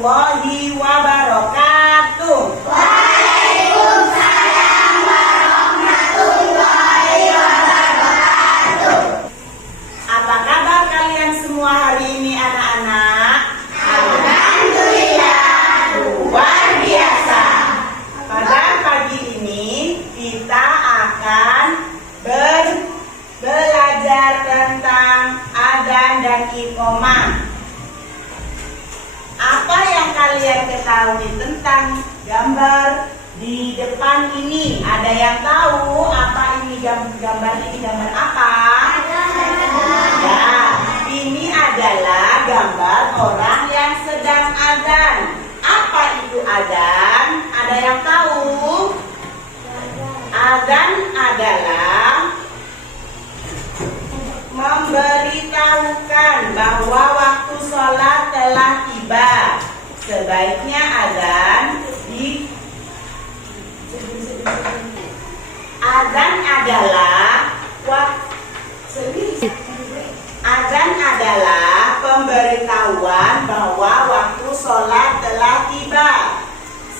warahmatullahi wabarakatuh. Waalaikumsalam warahmatullahi wabarakatuh. Apa kabar kalian semua hari ini anak-anak? Alhamdulillah, luar biasa. Pada pagi ini kita akan belajar tentang adzan dan iqamah. Apa yang kalian ketahui tentang gambar di depan ini? Ada yang tahu apa ini gambar ini gambar apa? Ya, ini adalah gambar orang yang sedang adzan. Apa itu adzan? Ada yang tahu? Adzan adalah memberitahukan bahwa waktu sholat telah tiba. Sebaiknya adzan adalah pemberitahuan bahwa waktu sholat telah tiba.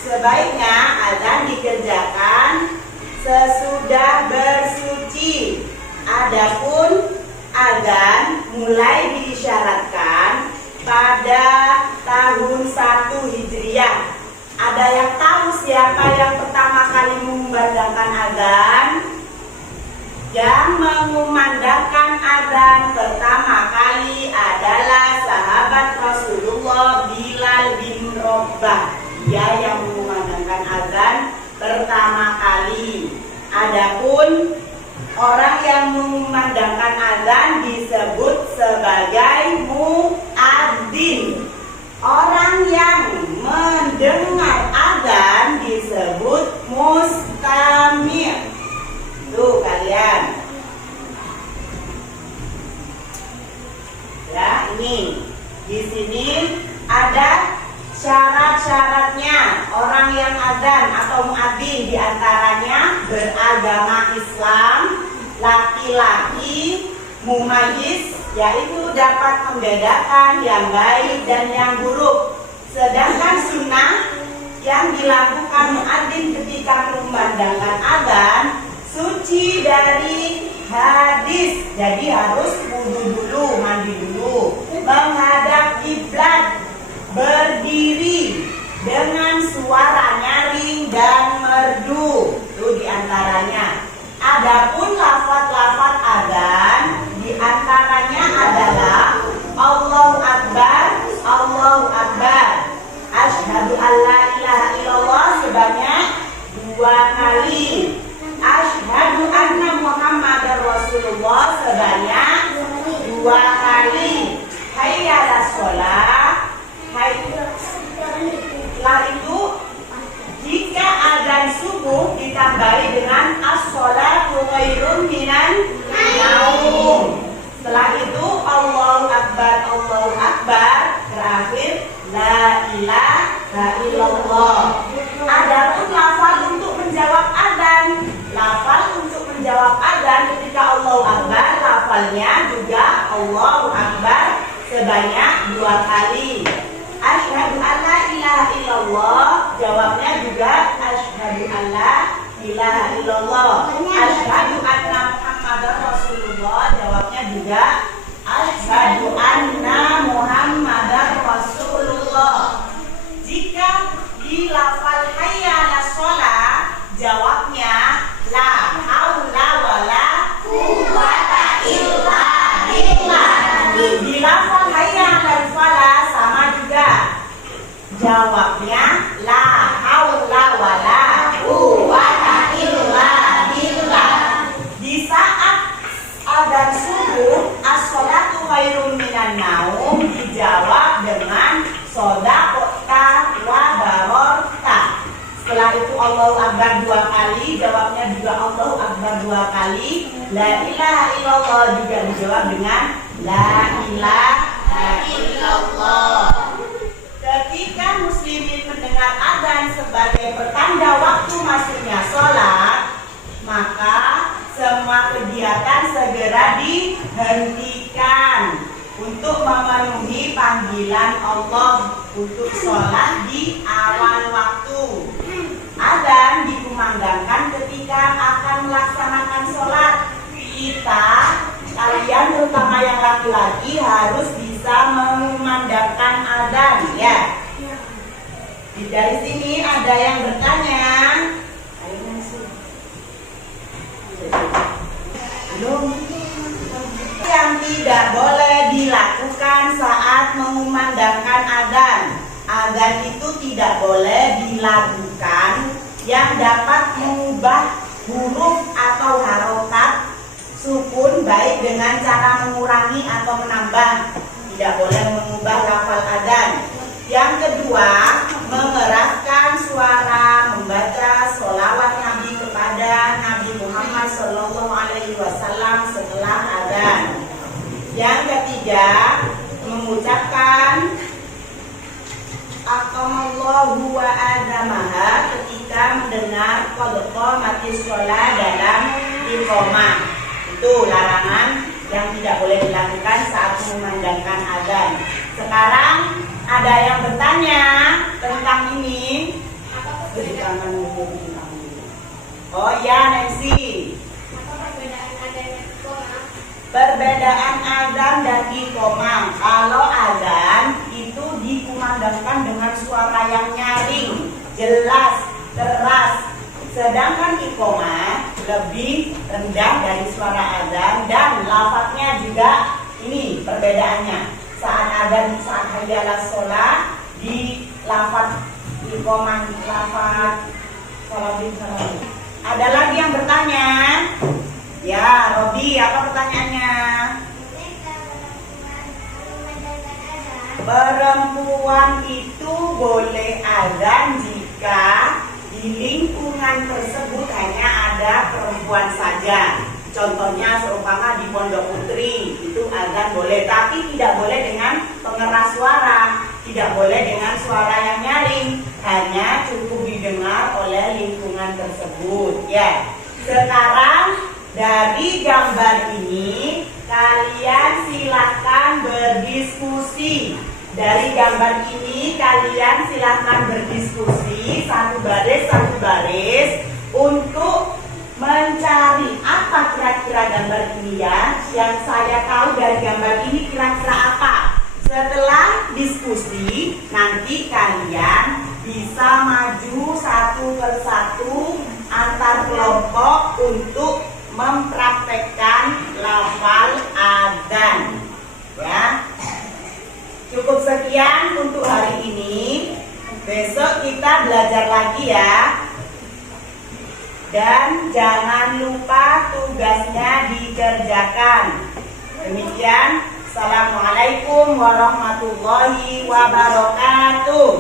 Sebaiknya adzan dikerjakan sesudah bersuci. Adapun adzan mulai diisyaratkan pada tahun 1 Hijriah. Ada yang tahu siapa yang pertama kali mengumandangkan adzan? Yang mengumandangkan adzan pertama kali adalah sahabat Rasulullah Bilal bin Rabah. Dia yang mengumandangkan adzan pertama kali. Adapun orang yang mengumandangkan adzan disebut sebagai muadzin. Orang yang mendengar adzan disebut mustami'. Tuh kalian. Ya, ini. Di sini ada syarat-syaratnya orang yang adzan atau muadzin, diantaranya beragama Islam, laki-laki, mumayyiz, yaitu dapat membedakan yang baik dan yang buruk. Sedangkan sunnah yang dilakukan muadzin ketika mengumandangkan adzan suci dari hadis. Jadi harus wudu dulu, mandi dulu, menghadap kiblat, berdiri dengan suara nyaring dan merdu. Itu diantaranya. Adapun lafaz-lafaz adzan diantaranya adalah Allahu Akbar, Allahu Akbar, asyhadu alla ilaha illallah sebanyak 2 kali, asyhadu anna Muhammadar Rasulullah sebanyak 2 kali, hayya 'alas shalah. Setelah itu jika adzan subuh ditambahi dengan as-sholatu khairun minan naum. Setelah itu Allahu Akbar, Allahu Akbar. Terakhir la ilaha illallah. Adapun lafal untuk menjawab adzan. Lafal untuk menjawab adzan ketika Allahu Akbar, lafalnya juga Allahu Akbar sebanyak 2 kali. Asyhadu alla ilaha illallah, jawabnya juga asyhadu alla ilaha illallah. Asyhadu anna Muhammadar Rasulullah, jawabnya juga asyhadu anna Muhammadar Rasulullah. Jika di lafal hayya 'alas shalah, jawabnya la haula wala quwwata illa billah. Di lafal hayya 'alal falah sama juga. Jawabnya la haula wala quwwata illa billah. Di saat adzan subuh, as-sholatu khairun minan naum dijawab dengan shadaqta wa barorta. Setelah itu Allahu Akbar 2 kali, jawabnya juga Allahu Akbar 2 kali. La ilaha illallah juga dijawab dengan la ilaha illallah. Ketika muslimin mendengar adzan sebagai pertanda waktu masuknya sholat, maka semua kegiatan segera dihentikan untuk memenuhi panggilan Allah untuk sholat di awal waktu. Adzan dikumandangkan ketika akan melaksanakan sholat. Kalian terutama yang laki-laki harus bisa mengumandangkan adzan ya. Dari sini ada yang bertanya. Yang tidak boleh dilakukan saat mengumandangkan adzan. Adzan itu tidak boleh dilakukan yang dapat mengubah huruf atau harokat sukun baik dengan cara mengurangi atau menambah. Tidak boleh mengubah lafal adzan. Yang kedua, mengeraskan suara membaca sholawat Nabi kepada Nabi Muhammad SAW setelah adzan. Yang ketiga, mengucapkan aqamallahu wa adzamaha ketika mendengar qad qamatis shalah dalam iqamah. Itu larangan yang tidak boleh dilakukan saat mengumandangkan adzan. Sekarang ada yang bertanya tentang ini. Oh ya, Nancy. Perbedaan adzan dan iqamah. Kalau adzan itu dikumandangkan dengan suara yang nyaring, jelas, keras. Sedangkan iqamah lebih rendah dari suara adzan dan lafadznya juga ini perbedaannya. Saat adzan, saat hayya 'alas shalah di lafadz iqamah, lafadz salam. Ada lagi yang bertanya? Ya, Robi, apa pertanyaannya? Perempuan itu boleh adzan jika di lingkungan tersebut hanya ada perempuan saja. Contohnya seumpama di Pondok Putri itu adzan boleh, tapi tidak boleh dengan pengeras suara, tidak boleh dengan suara yang nyaring, hanya cukup didengar oleh lingkungan tersebut. Ya. Sekarang dari gambar ini kalian silahkan berdiskusi. Dari gambar ini kalian silahkan berdiskusi satu baris untuk mencari apa kira-kira gambar ini ya. Yang saya tahu dari gambar ini kira-kira apa. Setelah diskusi nanti kalian bisa maju satu persatu antar kelompok untuk mempraktekkan lafal adzan ya. Cukup sekian untuk hari ini. Besok kita belajar lagi ya. Dan jangan lupa tugasnya dikerjakan. Demikian. Assalamualaikum warahmatullahi wabarakatuh.